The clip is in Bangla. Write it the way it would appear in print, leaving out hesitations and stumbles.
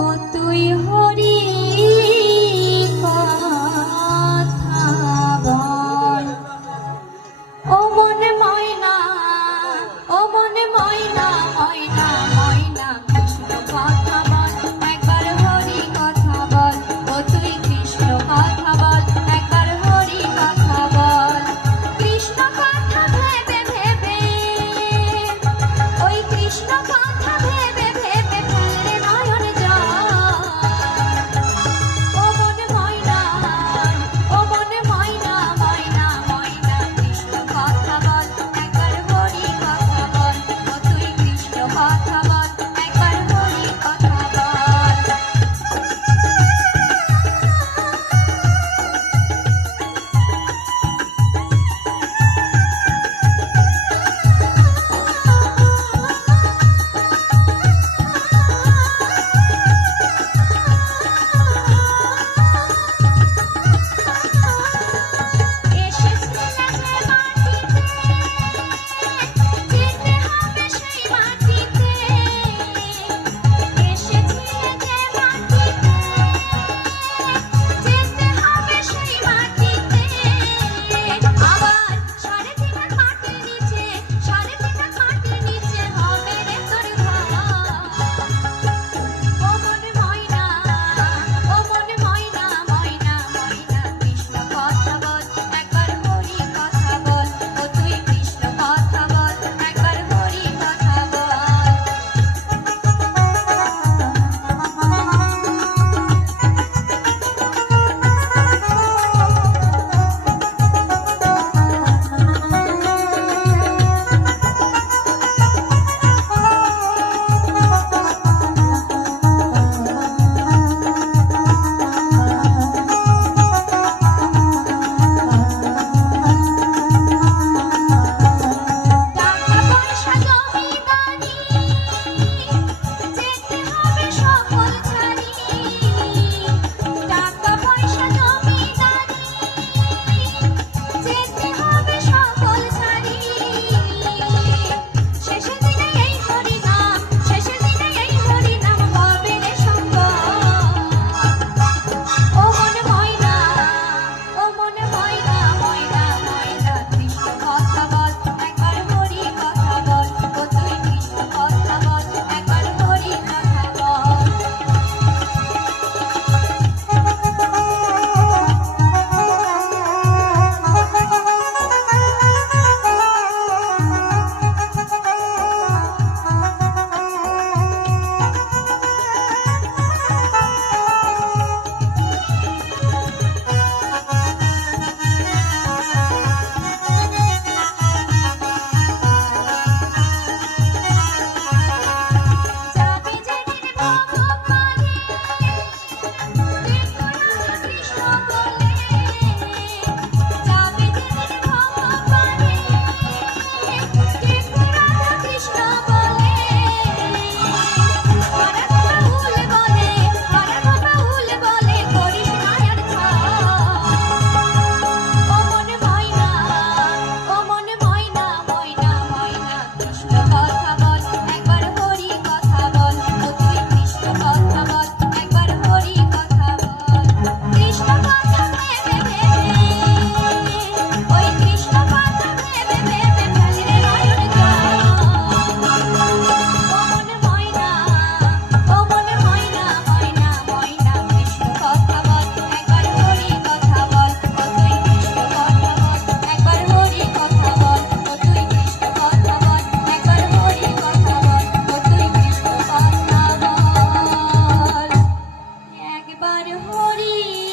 ও তুই হরি কথা বল, ও মনে ময়না, ও মনে ময়না, ময়না ময়না কৃষ্ণ কথা বল, একবার হরি কথা বল, ও তুই কৃষ্ণ কথা বল, একবার হরি কথা বল। কৃষ্ণ কথা ভেবে ভেবে, ওই কৃষ্ণ কথা ভেবে ভেবে ফেলে নয়ন জল। ও মনে ময়না, ও মনে ময়না, ময়না ময়না কৃষ্ণ কথা বল, একবার হরি কথা বল, ও তুই কৃষ্ণ কথা বল, একবার হরি কথা বল। একবার হরি